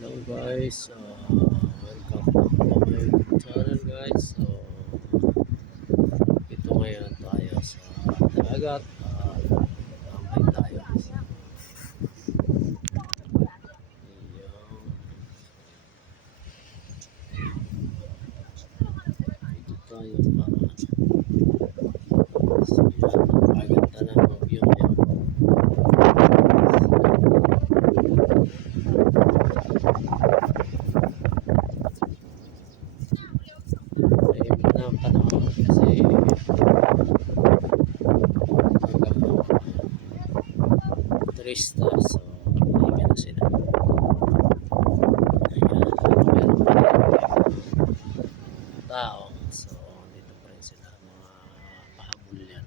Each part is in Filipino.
Hello guys, uh, welcome to my YouTube channel guys. So, ito ngayon tayo sa dagat. Uh, tambay tayo. Ayan. Dito tayo para so, yan, maganda na ang view ngayon. Tahimik na ang panahon kasi hanggang turista so hindi na sila. Ayan, tao so dito pa rin sila mga pahabol yan.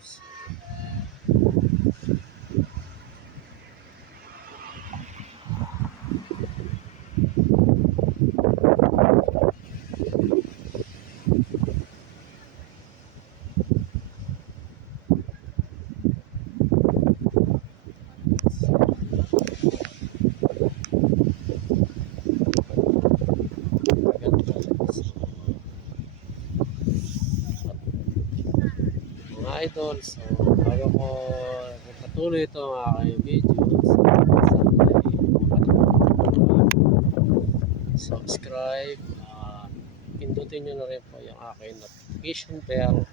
So, maganda. So, mga idol, so bago ko patuloy ito ang aking video, so subscribe, uh, pindutin nyo na rin po yung aking notification bell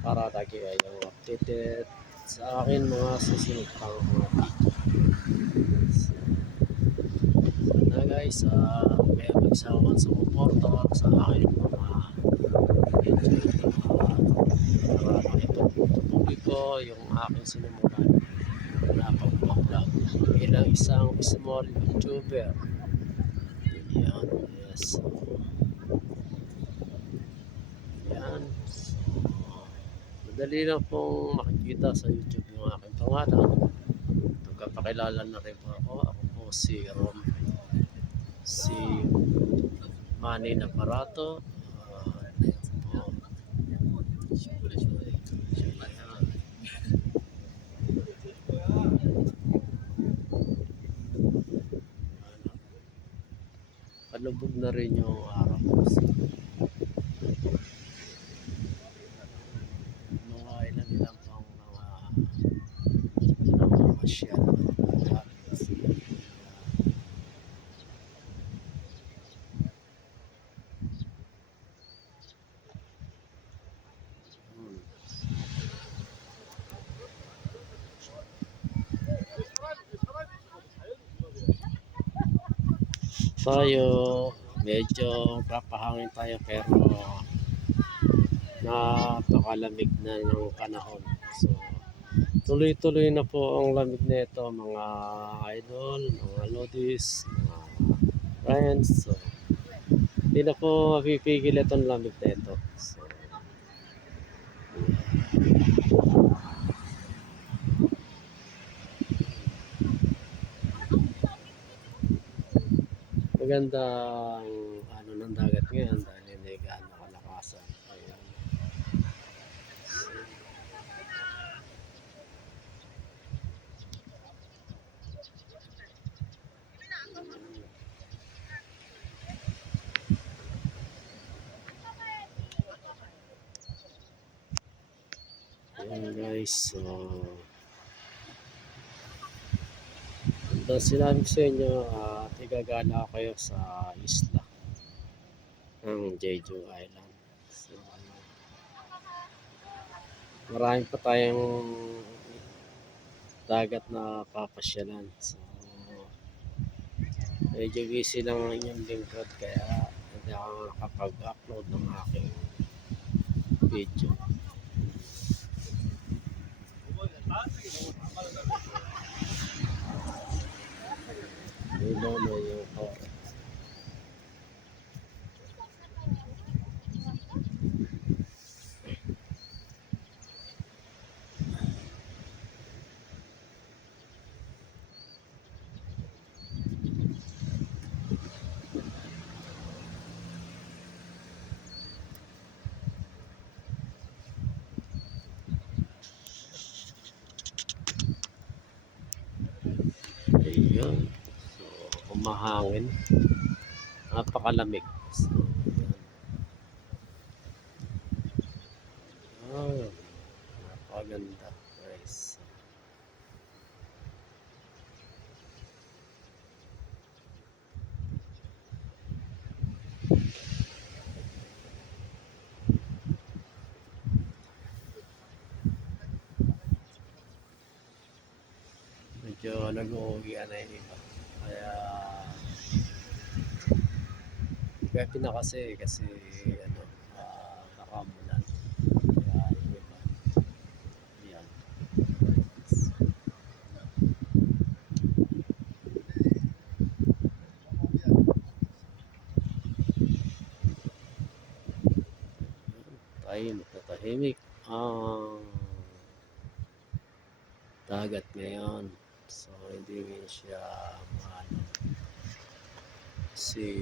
para lagi kayong updated sa akin mga susunod pang mga video. So, sana guys, uh, kaya magsawa sa suporta sa akin mga video uh, para makipagtutuloy ko yung aking sinimulan na pag-vlog bilang isang small YouTuber. Yan, yes. Yan. So, madali lang pong makikita sa YouTube yung aking pangalan. Magpapakilala na rin po ako. Ako po si Rom. Si Manny Naparato. Uh, Palubog na rin yung araw. Mga ilan ilang pang mga namamasyal. Hmm. Tayo medyo papahangin tayo pero napakalamig na ng panahon. So tuloy-tuloy na po ang lamig nito mga idol mga lodis mga friends. So hindi na po mapipigil itong lamig nito so magandang ano ng dagat ngayon dahil hindi gaano kalakasan. Ayan. Ayan guys, so Ito sinabi ko sa inyo, uh, ako kayo sa isla ng Jeju Island. So, marami pa tayong dagat na papasyalan. So, medyo busy lang ang inyong lingkod kaya hindi ako nakapag-upload ng aking video. Ilaw na yung oras. Ayun. So, mahangin. Napakalamig. So, yan. Ah, napakaganda. Nice. Medyo nag-uuwian na yung iba. Kaya Gabi na kasi kasi ano uh, nakamulan. Kaya yung iba. Yan. Tahimik na tahimik. Ang dagat ngayon. So hindi rin siya maano. Kasi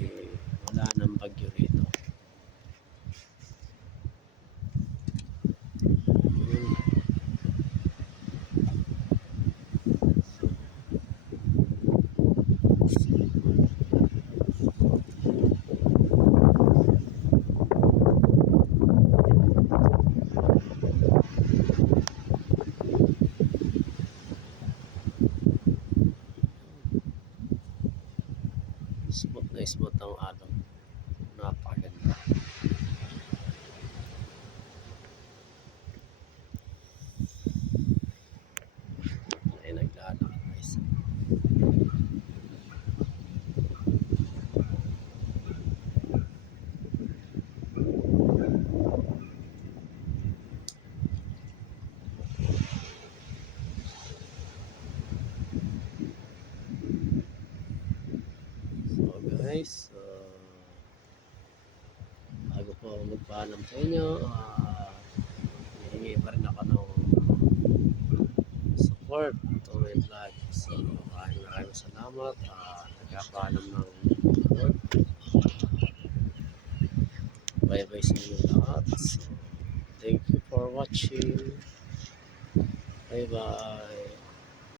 Smooth na smooth ang alon. Napakaganda. Ay naglalakad na isa. So guys, uh, bago ako magpaalam sa inyo, uh, hihingi pa rin ako ng support to my vlog. So maraming maraming salamat. Uh, nagkapaalam ng support. Bye bye sa inyo lahat. So, thank you for watching. Bye bye.